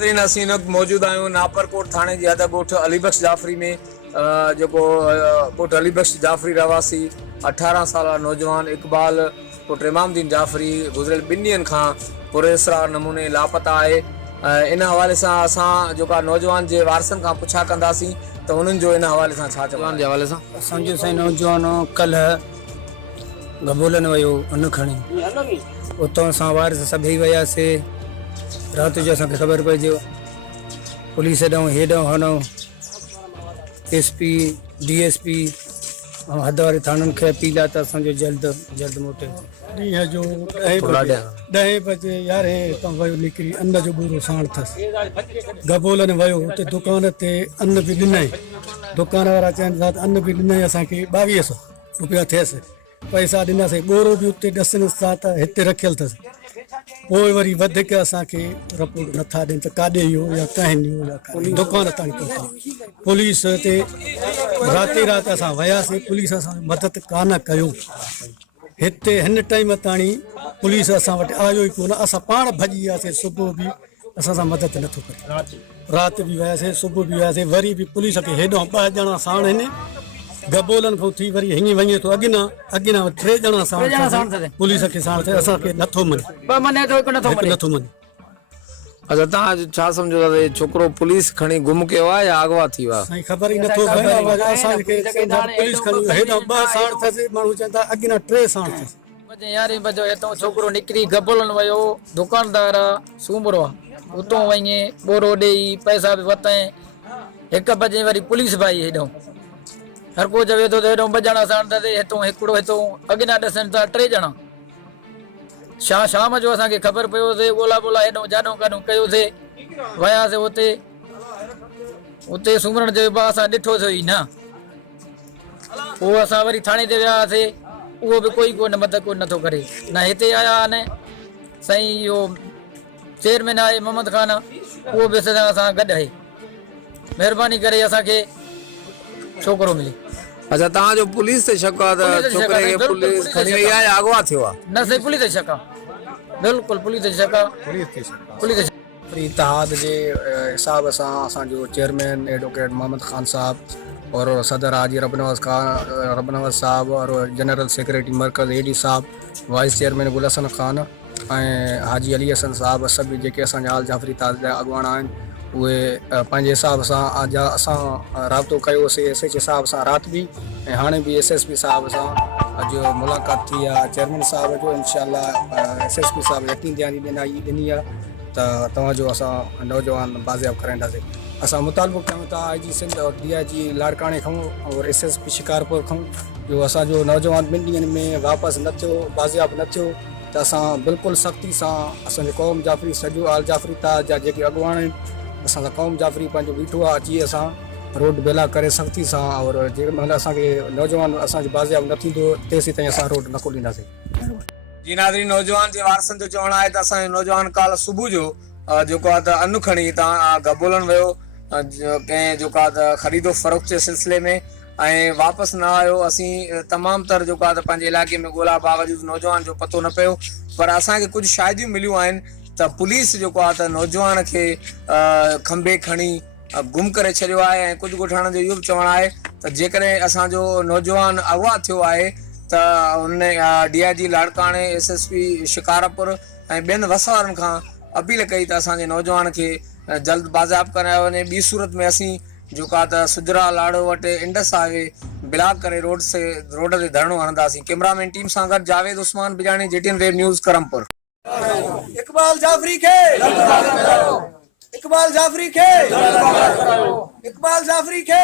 असीं मौजूद आहियूं नापरकोट थाणे जी हद ॻोठ अलीबख्श जाफ़री में जेको ॻोठ अलीबख्श जाफ़री रहवासी 18 साल नौजवान इकबाल पुट इमामुद्दीन जाफ़री गुज़िरियल 2 ॾींहंनि खां पुरअसरार नमूने लापता आहे। इन हवाले सां असां जेका नौजवान जे वारसनि खां पुछा कंदासीं त उन्हनि जो इन हवाले सां छा चवण जे हवाले सां। असांजो साईं नौजवान कल्ह गबोलन वियो अन खणी, उतां असां वारिस सभई वियासीं। राति जो असांखे ख़बर पइजी पुलिस ॾांहुं हेॾां होॾां SP DSP ऐं हद वारे थाननि खे अपील आहे त असांजो जल्द मोटे। ॾींहं जो 10 बजे 11 हितां वियो निकिरी अन जो पूरो साण अथसि। गबोलन वियो हुते दुकान ते अन बि ॾिनई, दुकान वारा चवनि था त अन बि ॾिनई असांखे 2200 रुपया थियसि। पैसा ॾिनासीं, ॻोरो बि उते ॾसनि था त हिते रखियलु अथसि। पोइ वरी वधीक असांखे रिपोर्ट नथा ॾियनि त काॾे इहो या कहिनि या दुकान ताईं पहुता। पुलिस ते राति असां वियासीं, पुलिस असांजी मदद कान कयो। हिते हिन टाइम ताणी पुलिस असां वटि आयो ई कोन। असां पाण भॼी वियासीं, सुबुह बि असां सां मदद नथो करे। राति बि वियासीं, सुबुह बि वियासीं, वरी बि पुलिस खे हेॾो 2 ॼणा साण आहिनि। गबोलन खां थी वरी हीअं वञे थो अॻियां 3 ॼणा साण पुलिस खे साण थिए, असांखे नथो मञे नथो मञे। अच्छा, तव्हां छा सम्झो था छोकिरो पुलिस खणी गुम कयो आहे या अगवा थी वियो आहे? साईं ख़बर ई नथो पए। असांखे पुलिस खणी हेॾो 2 साण अथसि, माण्हू चवनि था अॻियां 3 साण अथसि। 11 बजे हितां छोकिरो निकिरी गबोलन वियो, दुकानदार सूमरो आहे, उतां वञे ॿोरो ॾेई पैसा बि वरितई। 1 बजे वरी पुलिस भाई हेॾो हर को चवे थो त हेॾो 2 ॼणा साण अथसि, हितां हिकिड़ो हितां अॻियां ॾसनि था 3 ॼणा। शाम जो असांखे ख़बर पियोसीं, ॻोल्हा हेॾो जाॾो काॾो कयोसीं, वियासीं उते सुम्हण जो असां ॾिठोसीं ई न। पोइ असां वरी थाणे ते वियासीं, उहो बि कोई मदद कोन नथो करे। न हिते आया न साईं इहो चेयरमैन आहे मोहम्मद ख़ान, उहो बि असां गॾु आहे। महिरबानी करे असांखे छोकिरो मिले। अच्छा, तव्हांजो पुलिस ते शक आहे त छोकिरे खे पुलिस खणी वई आहे या अगवा थियो आहे? न साईं, पुलिस ते शक आहे, बिल्कुलु पुलिस ते शक आहे। इतिहाद जे हिसाब सां असांजो चेयरमैन एडवोकेट मोहम्मद ख़ान साहब और सदर हाजी रबनवाज़ साहब और जनरल सेक्रेटरी मरकज़ AD साहब, वाइस चेयरमैन गुल हसन ख़ान ऐं हाजी अली हसन साहब, सभु जेके असांजा आल जाफ़री ताज जा अॻुवान आहिनि, उहे पंहिंजे हिसाब सां असां राब्तो कयोसीं SH साहब सां राति बि, ऐं हाणे बि SSP साहब सां अॼु मुलाक़ात थी आहे। चेयरमैन साहब जो इंशाअल्लाह SSP साहब यकीन ॾिनी आहे त तव्हांजो असां नौजवान बाज़ियाब कराईंदासीं। असां मुतालबो कयूं था IG सिंध और DIG लाड़काणे खां और SSP शिकारपुर खां, जो असांजो नौजवान 2 ॾींहंनि में वापसि न थियो, बाज़ियाब न थियो त असां बिल्कुलु सख़्ती सां असांजो क़ौम जाफ़री सॼो आल जाफ़री ताज जा जेके अॻुवान आहिनि, असांजा क़ौम जाफ़री पंहिंजो बीठो आहे, अची असां रोड बेला करे सख़्ती सां, और जेॾी महिल असांखे नौजवान असांजो बाज़ियाब न थींदो तेसीं ताईं असां रोड न खोलींदासीं। जी नाज़रीन, नौजवान जे वारसनि जो चवणु आहे त असांजो नौजवान काल्ह सुबुह जो जेको आहे त अन खणी हितां गबोलन वियो कंहिं जेको आहे त ख़रीदो फ़रोख़्त जे सिलसिले में, ऐं वापसि न आयो। असीं तमामु तर जेको आहे त पंहिंजे इलाइक़े में ॻोल्हा बावजूद नौजवान जो पतो न पियो, पर असांखे कुझु शाइदियूं मिलियूं आहिनि त पुलिस जेको आहे त नौजवान खे खंबे खणी गुम करे छॾियो आहे। ऐं कुझु ॻोठाणनि जो इहो बि चवणु आहे त जेकॾहिं असांजो नौजवान अगवा थियो आहे त हुन DIG लाड़काणे, SSP शिकारपुर ऐं ॿियनि वसवारनि खां अपील कई त असांजे नौजवान खे जल्द बाज़ियाब करायो वञे। ॿी सूरत में असीं जेको आहे त सुजरा लाड़ो वटि इंडस हाईवे ब्लॉक करे रोड ते धरणो हणंदासीं। कैमरामैन टीम सां गॾु Javed Usman Bijani, JTN web news, Karampur. Iqbal Jafri खे इकबाल जाफरी खे इकबाल जाफरी खे